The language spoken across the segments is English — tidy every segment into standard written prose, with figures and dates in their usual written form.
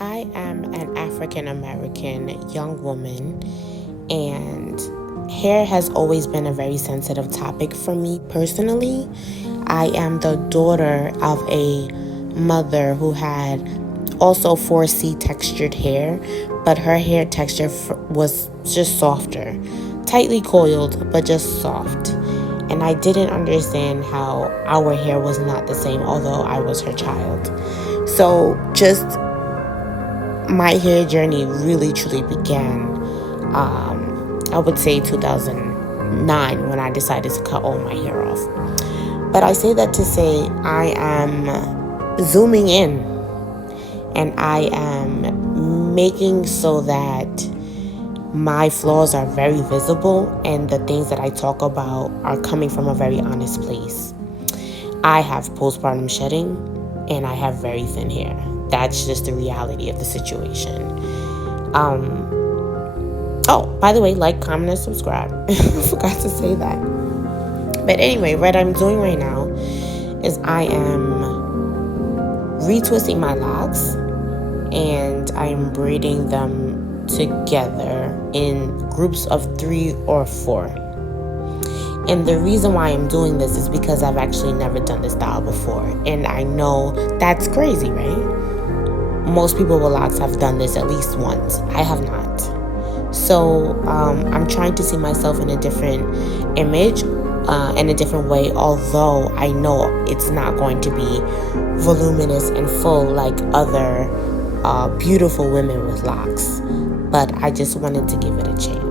I am an African American young woman, and hair has always been a very sensitive topic for me personally. I am the daughter of a mother who had also 4C textured hair, but her hair texture was just softer, tightly coiled, but just soft. And I didn't understand how our hair was not the same, although I was her child. So just my hair journey really truly began, I would say 2009, when I decided to cut all my hair off. But I say that to say I am zooming in, and I am making so that my flaws are very visible and the things that I talk about are coming from a very honest place. I have postpartum shedding and I have very thin hair. That's just the reality of the situation. Oh, by the way, like, comment, and subscribe. I forgot to say that. But anyway, what I'm doing right now is I am retwisting my locks and I am braiding them together in groups of 3 or 4. And the reason why I'm doing this is because I've actually never done this style before. And I know that's crazy, right? Most people with locks have done this at least once. I have not. So I'm trying to see myself in a different image, in a different way, although I know it's not going to be voluminous and full like other beautiful women with locks. But I just wanted to give it a chance.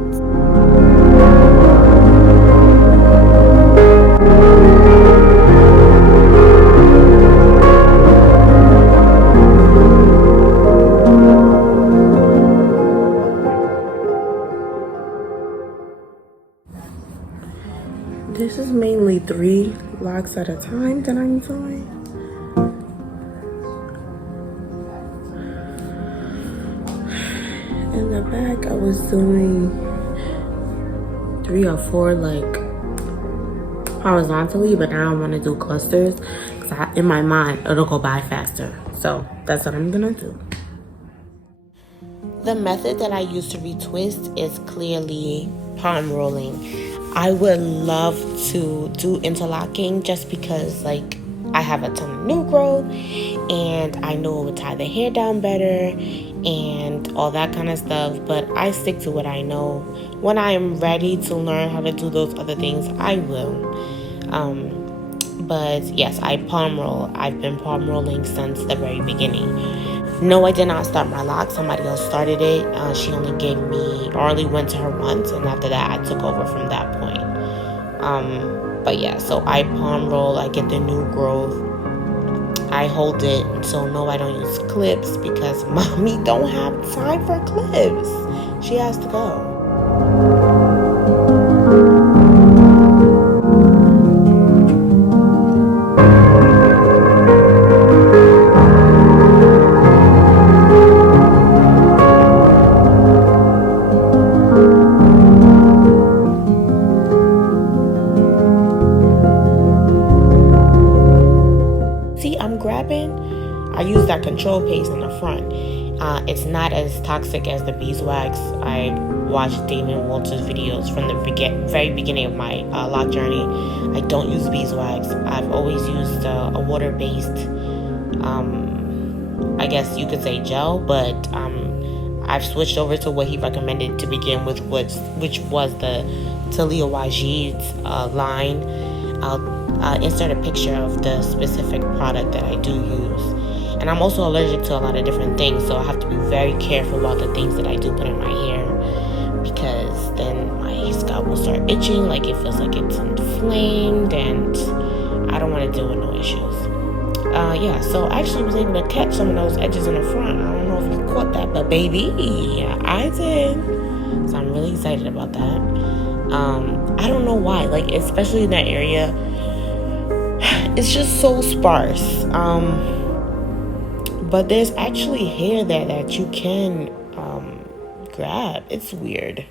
This is mainly 3 locks at a time that I'm doing. In the back, I was doing 3 or 4 like horizontally, but now I want to do clusters because in my mind it'll go by faster. So that's what I'm gonna do. The method that I use to retwist is clearly palm rolling. I would love to do interlocking just because like I have a ton of new growth and I know it would tie the hair down better and all that kind of stuff, but I stick to what I know. When I am ready to learn how to do those other things, I will. But yes, I palm roll. I've been palm rolling since the very beginning. No, I did not start my lock. Somebody else started it. She only gave me, or only went to her once, and after that, I took over from that point. But yeah, so I palm roll. I get the new growth. I hold it. So no, I don't use clips because mommy don't have time for clips. She has to go. I use that control paste in the front. It's not as toxic as the beeswax. I watched Damon Walter's videos from the very beginning of my lock journey. I don't use beeswax. I've always used a water-based, I guess you could say gel, but I've switched over to what he recommended to begin with, which was the Talia Wajid's line. I'll insert a picture of the specific product that I do use. And I'm also allergic to a lot of different things, so I have to be very careful about the things that I do put in my hair, because then my scalp will start itching, like it feels like it's inflamed, and I don't want to deal with no issues. Yeah, so I actually was able to catch some of those edges in the front. I don't know if you caught that, but baby, yeah, I did. So I'm really excited about that. I don't know why, like especially in that area, it's just so sparse. But there's actually hair there that you can grab. It's weird.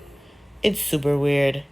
It's super weird.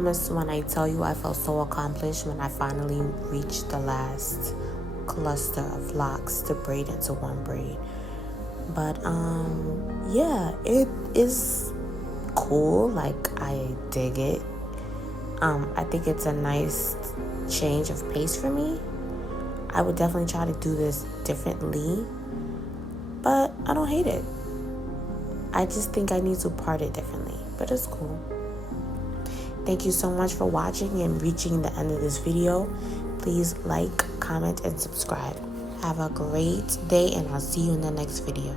promise when I tell you I felt so accomplished when I finally reached the last cluster of locks to braid into one braid. But yeah, it is cool. Like, I dig it. I think it's a nice change of pace for me. I would definitely try to do this differently, but I don't hate it. I just think I need to part it differently, but it's cool. Thank you so much for watching and reaching the end of this video. Please like, comment, and subscribe. Have a great day, and I'll see you in the next video.